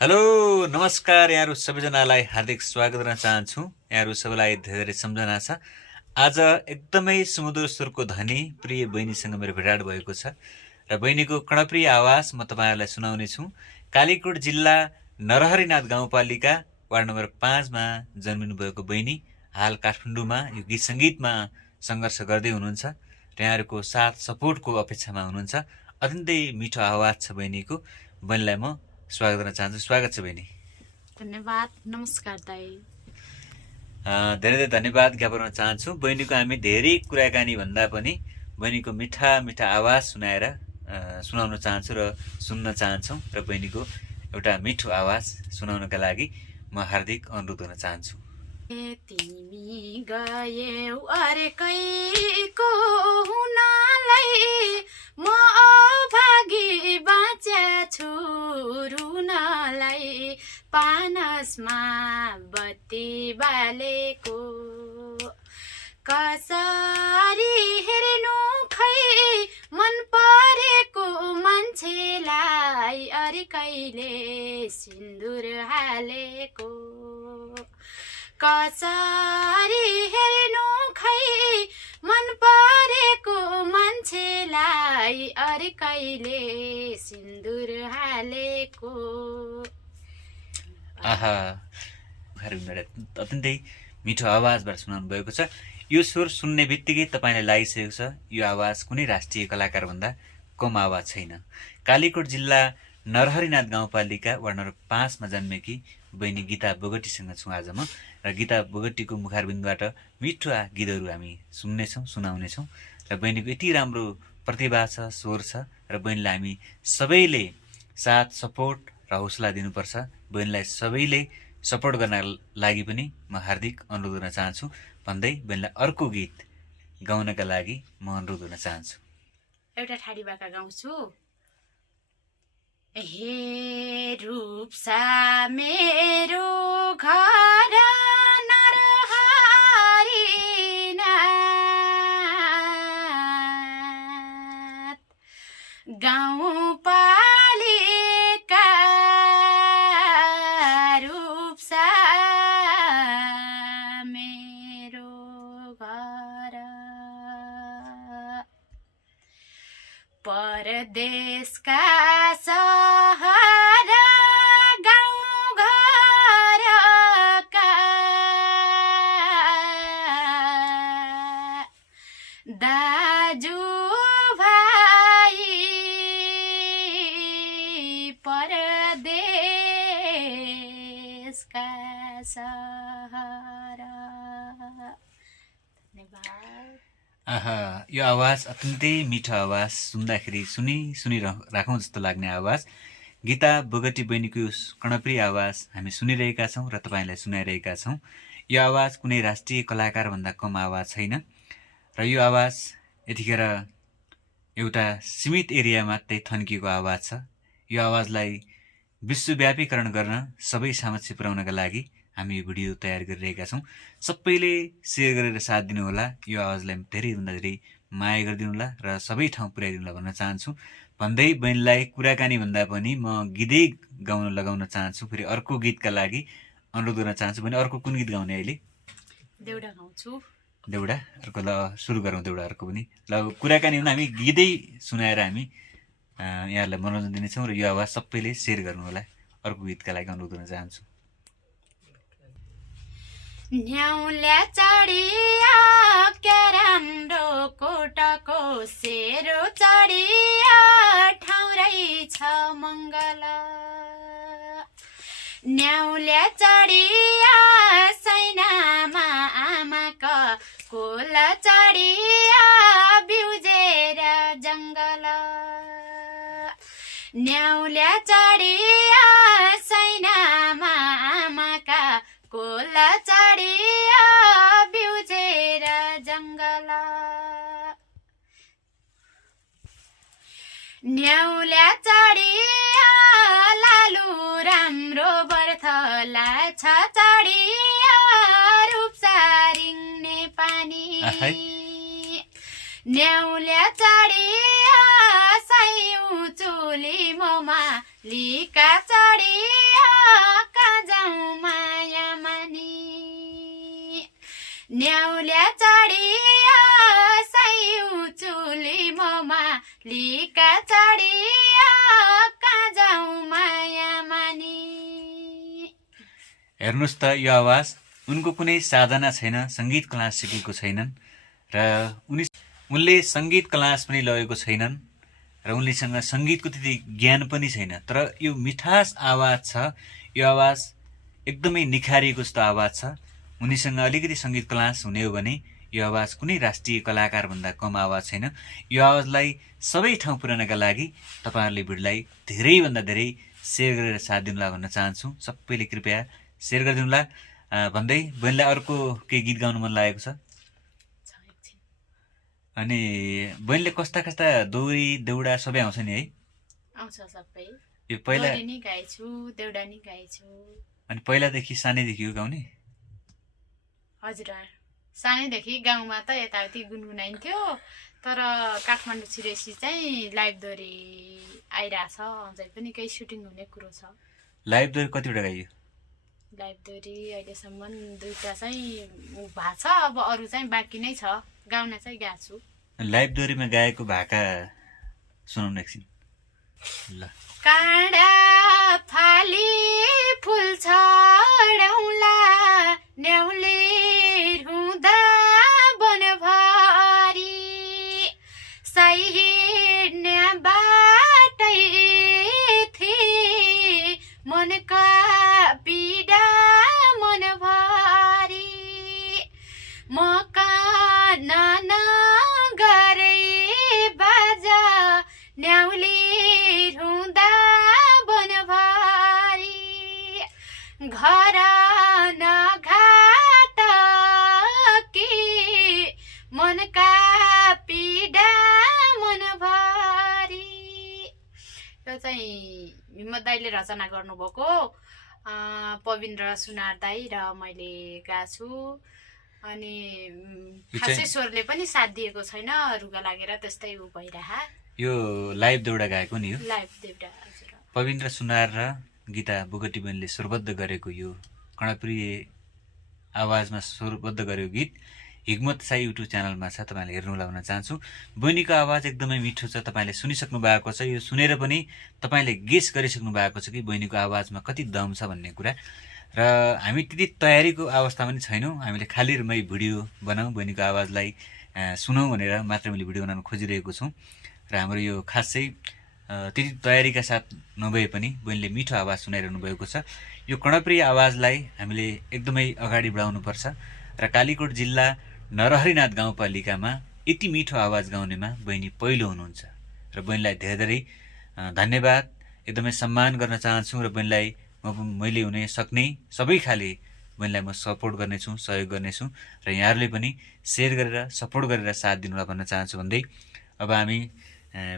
Hello नमस्कार यहाँहरू सबैजनालाई हार्दिक स्वागत गर्न चाहन्छु। यहाँहरू सबैलाई धेरै धेरै सम्झना छ। आज एकदमै सुमधुर स्वरको धनी प्रिय बहिनीसँग मेरो भेटघाट भएको छ र बहिनीको कर्णप्रिय आवाज म तपाईँहरूलाई सुनाउने छु। कालीकोट जिल्ला नरहरिनाथ गाउँपालिका वार्ड नम्बर 5 मा जन्मिनु भएको बहिनी हाल काठमाडौँमा यो गीत सङ्गीतमा सङ्घर्ष गर्दै हुनुहुन्छ र यहाँहरूको साथ सपोर्टको अपेक्षामा हुनुहुन्छ। अत्यन्तै मिठो आवाज छ बहिनीको। बहिनीलाई म स्वागत गर्न चाहन्छु। स्वागत छ बहिनी। धन्यवाद। नमस्कार दाइ। धेरै धेरै धन्यवाद ज्ञापन गर्न चाहन्छु। बहिनीको हामी धेरै कुराकानी भन्दा पनि बहिनीको मिठा मिठा आवाज सुनाउन चाहन्छु र सुन्न चाहन्छौँ र बहिनीको एउटा मिठो आवाज सुनाउनका लागि म हार्दिक अनुरोध गर्न चाहन्छु। तिमी गयौ अर्कैको हुनालाई म अभागी बाँच्या छु रुनलाई पानसमा बत्ती बालेको कसरी हेर्नु खै मन परेको मान्छेलाई अर्कैले सिन्दुर हालेको कसरी हेर्नु खै मन परेको मान्छेलाई अर्कैले सिन्दुर हालेको। आहा, अत्यन्तै मिठो आवाजबाट सुनाउनु भएको छ। यो स्वर सुन्ने बित्तिकै तपाईँलाई लागिसकेको छ यो आवाज कुनै राष्ट्रिय कलाकारभन्दा कम आवाज छैन। कालीकोट जिल्ला नरहरिनाथ गाउँपालिका वार्ड नम्बर 5 मा जन्मेकी बहिनी गीता बोगटीसँग छौँ आज म र गीता बोगटीको मुखारबिन्दबाट मिठो गीतहरू हामी सुन्नेछौँ, सुनाउनेछौँ र बहिनीको यति राम्रो प्रतिभा छ, स्वर छ र बहिनीलाई हामी सबैले साथ सपोर्ट र हौसला दिनुपर्छ। बहिनीलाई सबैले सपोर्ट गर्न लागि पनि म हार्दिक अनुरोध गर्न चाहन्छु भन्दै बहिनीलाई अर्को गीत गाउनका लागि म अनुरोध गर्न चाहन्छु। एउटा ठाडी बाका गाउँछु। हे रूपसा मेरो घर नरहरिनाथ गाउँपालिका रूपसा मेरो घर परदेशका सहर गाउँ घरका दाजु भाइ परदेशका सहर। धन्यवाद। आहा, यो आवाज अत्यन्तै मिठो आवाज, सुन्दाखेरि सुनिराखौँ जस्तो लाग्ने आवाज। गीता बोगटी बहिनीको यो कर्णप्रिय आवाज हामी सुनिरहेका छौँ र तपाईँलाई सुनाइरहेका छौँ। यो आवाज कुनै राष्ट्रिय कलाकारभन्दा कम आवाज छैन र यो आवाज यतिखेर एउटा सीमित एरिया मात्रै थन्किएको आवाज छ। यो आवाजलाई विश्वव्यापीकरण गर्न सबै समक्ष पुर्याउनका लागि हामी यो भिडियो तयार गरिरहेका छौँ। सबैले सेयर गरेर साथ दिनुहोला। यो आवाजलाई धेरैभन्दा धेरै माया गरिदिनुहोला र सबै ठाउँ पुर्याइदिनुहोला भन्न चाहन्छु भन्दै बहिनीलाई कुराकानी भन्दा पनि म गीतै गाउन लगाउन चाहन्छु। फेरि अर्को गीतका लागि अनुरोध गर्न चाहन्छु। भने अर्को कुन गीत गाउने अहिले? देउडा गाउँछु। देउडा? अर्को ल सुरु गरौँ देउडा अर्को पनि। ल कुराकानी हुन हामी गीतै सुनाएर हामी यहाँहरूलाई मनोरञ्जन दिनेछौँ र यो आवाज सबैले सेयर गर्नुहोला। अर्को गीतका लागि अनुरोध गर्न चाहन्छु। न्याउल्या चढिया क्या राम्रो कोटको सेरो चढिया ठाउँ रहेछ मङ्गल न्याउल्या चढिया सैनामा आमाका कोल चढिया बिउजेर जङ्गल न्याउल्या चढिया सैनामा आमाका कोल चढिया बिउजेर जङ्गल न्याउल्या चढिया लालु राम्रो बर्थला छ चढिया रूपसारिङ पानी न्याउल्या चढिया सयौँ चुली मोमा लिका चढिया कहाँ जाउँ माया मानी न्याउल्या चढिया सयौँ चुली मोमा लिका चढिया कहाँ जाउँ माया मानी। हेर्नुहोस् त यो आवाज उनको कुनै साधना छैन, सङ्गीत क्लास सिकेको छैनन् र उनले सङ्गीत क्लास पनि लगेको छैनन् र उनलेसँग सङ्गीतको त्यति ज्ञान पनि छैन। तर यो मिठास आवाज छ, यो आवाज एकदमै निखारिएको जस्तो आवाज छ। उनीसँग अलिकति सङ्गीत क्लास हुने हो भने यो आवाज कुनै राष्ट्रिय कलाकारभन्दा कम आवाज छैन। यो आवाजलाई सबै ठाउँ पुर्याउनका लागि तपाईँहरूले भिडियोलाई धेरैभन्दा धेरै सेयर गरेर साथ दिनुला भन्न चाहन्छु। सबैले कृपया सेयर गरिदिनुला भन्दै बहिनीलाई अर्को केही गीत गाउनु मन लागेको छ। अनि बहिनीले कस्ता कस्ता दोहोरी देउडा सबै आउँछ नि है? आउँछ सबै। यो पहिला नि गाइछु, देउडा नि गाइछु। अनि पहिलादेखि सानैदेखि यो गाउने? हजुर, सानैदेखि गाउँमा त यताउति गुनगुनाइन्थ्यो, तर काठमाडौँ छिरेपछि चाहिँ लाइभ दोहोरी आइरहेछ। अझै पनि केही सुटिङ हुने कुरो छ। लाइभ दोहोरी कतिवटा गाइयो? लाइभ दोहोरी अहिलेसम्म 2टा चाहिँ भएको छ, अब अरू चाहिँ बाँकी नै छ। गाउन चाहिँ गएको छु। लाइभ दोहोरीमा गाएको भाका सुनाउनु एकछिन ल। काँडा फाली फुल छडौला न्याउले रुँदा बनभरि सहिड्ने बाटै थिए मनका पीडा मनभरि मकान नगरे बाजा न्याउले रुँदा बनभरि घर नघाट कि मनका पीडा मनभरि। यो चाहिँ हिम्मत दाईले रचना गर्नुभएको, पविन्द्र सुनार दाई र मैले गाछु। अनि खासै स्वरले पनि साथ दिएको छैन, रुगा लागेर त्यस्तै उ भइरहा। यो लाइभ देउडा गाएको नि? हो, लाइभ देउडा। हजुर। पविन्द्र सुनार र गीता बोगटी बहिनीले स्वरबद्ध गरेको यो कर्णप्रिय आवाजमा स्वरबद्ध गरेको गीत हिक्मत साई युट्युब च्यानलमा छ, तपाईँले हेर्नुहोला भन्न चाहन्छु। बहिनीको आवाज एकदमै मिठो छ, तपाईँले सुनिसक्नु भएको छ। यो सुनेर पनि तपाईँले गेस गरिसक्नु भएको छ कि बहिनीको आवाजमा कति दम छ भन्ने कुरा। र हामी त्यति तयारीको अवस्थामा पनि छैनौँ। हामीले खाली रूपमै भिडियो बनाऊँ, बहिनीको आवाजलाई सुनौँ भनेर मात्र मैले भिडियो बनाउन खोजिरहेको छु। र हाम्रो यो खासै त्यति तयारीका साथ नभए पनि बहिनीले मिठो आवाज सुनाइरहनु भएको छ। यो कर्णप्रिय आवाजलाई हामीले एकदमै अगाडि बढाउनुपर्छ र कालीकोट जिल्ला नरहरिनाथ गाउँपालिकामा यति मिठो आवाज गाउनेमा बहिनी पहिलो हुनुहुन्छ र बहिनीलाई धेरै धेरै धन्यवाद, एकदमै सम्मान गर्न चाहन्छु। र बहिनीलाई मैले हुने सक्ने सबै खाले बहिनीलाई म सपोर्ट गर्नेछु, सहयोग गर्नेछु र यहाँहरूले पनि सेयर गरेर सपोर्ट गरेर साथ दिनुला भन्न चाहन्छु भन्दै अब हामी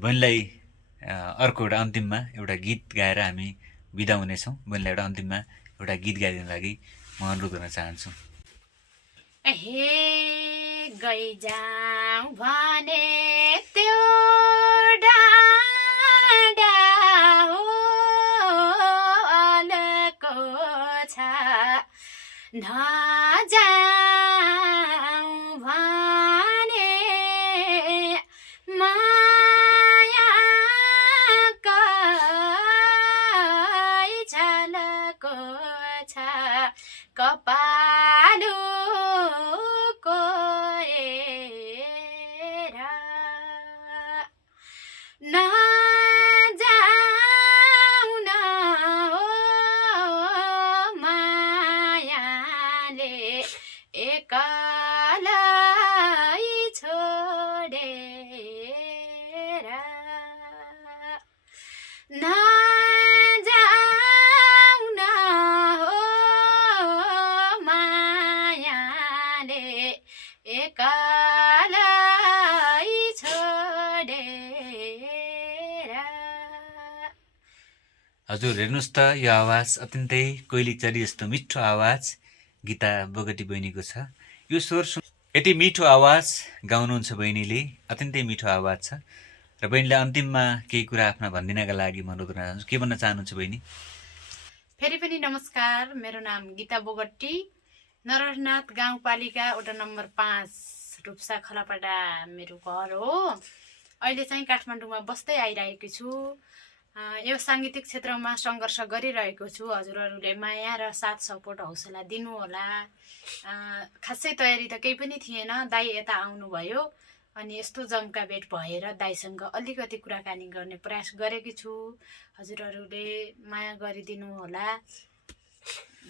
बहिनीलाई अर्को एउटा अन्तिममा एउटा गीत गाएर हामी बिदा हुनेछौँ। बहिनीलाई एउटा अन्तिममा एउटा गीत गाइदिनु लागि म अनुरोध गर्न चाहन्छु। हे गइजाऊ भने त्यो डाँडा हो अलको छ, नजाऊ भने माया कै झलको छ, कपालु हजुर हेर्नुहोस् त, यो आवाज अत्यन्तै कोइली चरी जस्तो मिठो आवाज गीता बोगटी बहिनीको छ। यो स्वर यति मिठो आवाज गाउनुहुन्छ बहिनीले, अत्यन्तै मिठो आवाज छ र बहिनीलाई अन्तिममा केही कुरा आफ्ना भनिदिनका लागि म अनुरोध गर्न चाहन्छु। के भन्न चाहनुहुन्छ बहिनी? फेरि पनि नमस्कार, मेरो नाम गीता बोगट्टी, नरहरनाथ गाउँपालिका वडा नम्बर 5 रूप्सा खलापाडा मेरो घर हो। अहिले चाहिँ काठमाडौँमा बस्दै आइरहेको छु। यो साङ्गीतिक क्षेत्रमा सङ्घर्ष गरिरहेको छु। हजुरहरूले माया र साथ सपोर्ट हौसला दिनुहोला। खासै तयारी त केही पनि थिएन, दाइ यता आउनुभयो अनि यस्तो जम्का भेट भएर दाइसँग अलिकति कुराकानी गर्ने प्रयास गरेकी छु। हजुरहरूले माया गरिदिनु होला,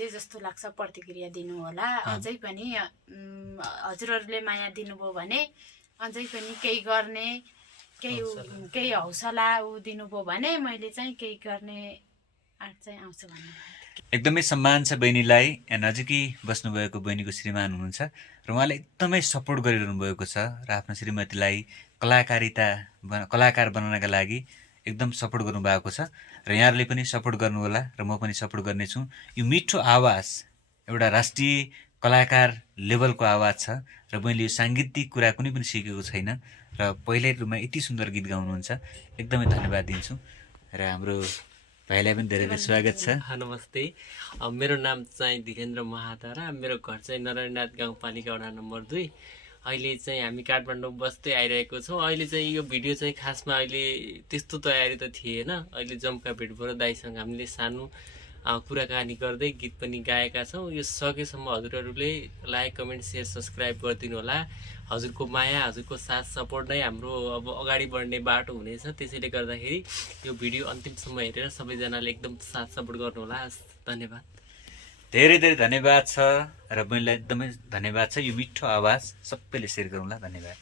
जे जस्तो लाग्छ प्रतिक्रिया दिनुहोला। अझै पनि हजुरहरूले माया दिनुभयो भने अझै पनि केही गर्ने, केही हौसला दिनुभयो भने मैले चाहिँ केही गर्ने आँट चाहिँ आउँछ भन्ने। एकदमै सम्मान छ बहिनीलाई। नजिकै बस्नुभएको बहिनीको श्रीमान हुनुहुन्छ र उहाँले एकदमै सपोर्ट गरिरहनु भएको छ र आफ्नो श्रीमतीलाई कलाकार बनाउनका लागि एकदम सपोर्ट गर्नुभएको छ र यहाँहरूले पनि सपोर्ट गर्नुहोला र म पनि सपोर्ट गर्नेछु। यो मिठो आवाज एउटा राष्ट्रिय कलाकार लेभलको आवाज छ र मैले यो साङ्गीतिक कुरा कुनै पनि सिकेको छैन र पहिल्यै रूपमा यति सुन्दर गीत गाउनुहुन्छ। एकदमै धन्यवाद दिन्छु र हाम्रो भाइलाई पनि धेरै धेरै स्वागत छ। नमस्ते, मेरो नाम चाहिँ धीरेन्द्र महातारा, मेरो घर चाहिँ नरहरनाथ गाउँपालिका वडा नम्बर 2। अहिले चाहिँ हामी काठमाडौँ बस्दै आइरहेको छौँ। अहिले चाहिँ यो भिडियो चाहिँ खासमा अहिले त्यस्तो तयारी त थिएन। अहिले जम्का भेट भएर दाइसँग हामीले सानो कुराकानी गर्दै गीत पनि गाएका छौँ। यो सकेसम्म हजुरहरूले लाइक, कमेन्ट, सेयर, सब्सक्राइब गरिदिनु होला। हजुरको माया, हजुरको साथ सपोर्ट नै हाम्रो अब अगाडि बढ्ने बाटो हुनेछ। त्यसैले गर्दाखेरि यो भिडियो अन्तिमसम्म हेरेर सबैजनाले एकदम साथ सपोर्ट गर्नुहोला। धन्यवाद। धेरै धेरै धन्यवाद छ र बहिनीलाई एकदमै धन्यवाद छ। यो मिठो आवाज सबैले सेयर गरौँला। धन्यवाद।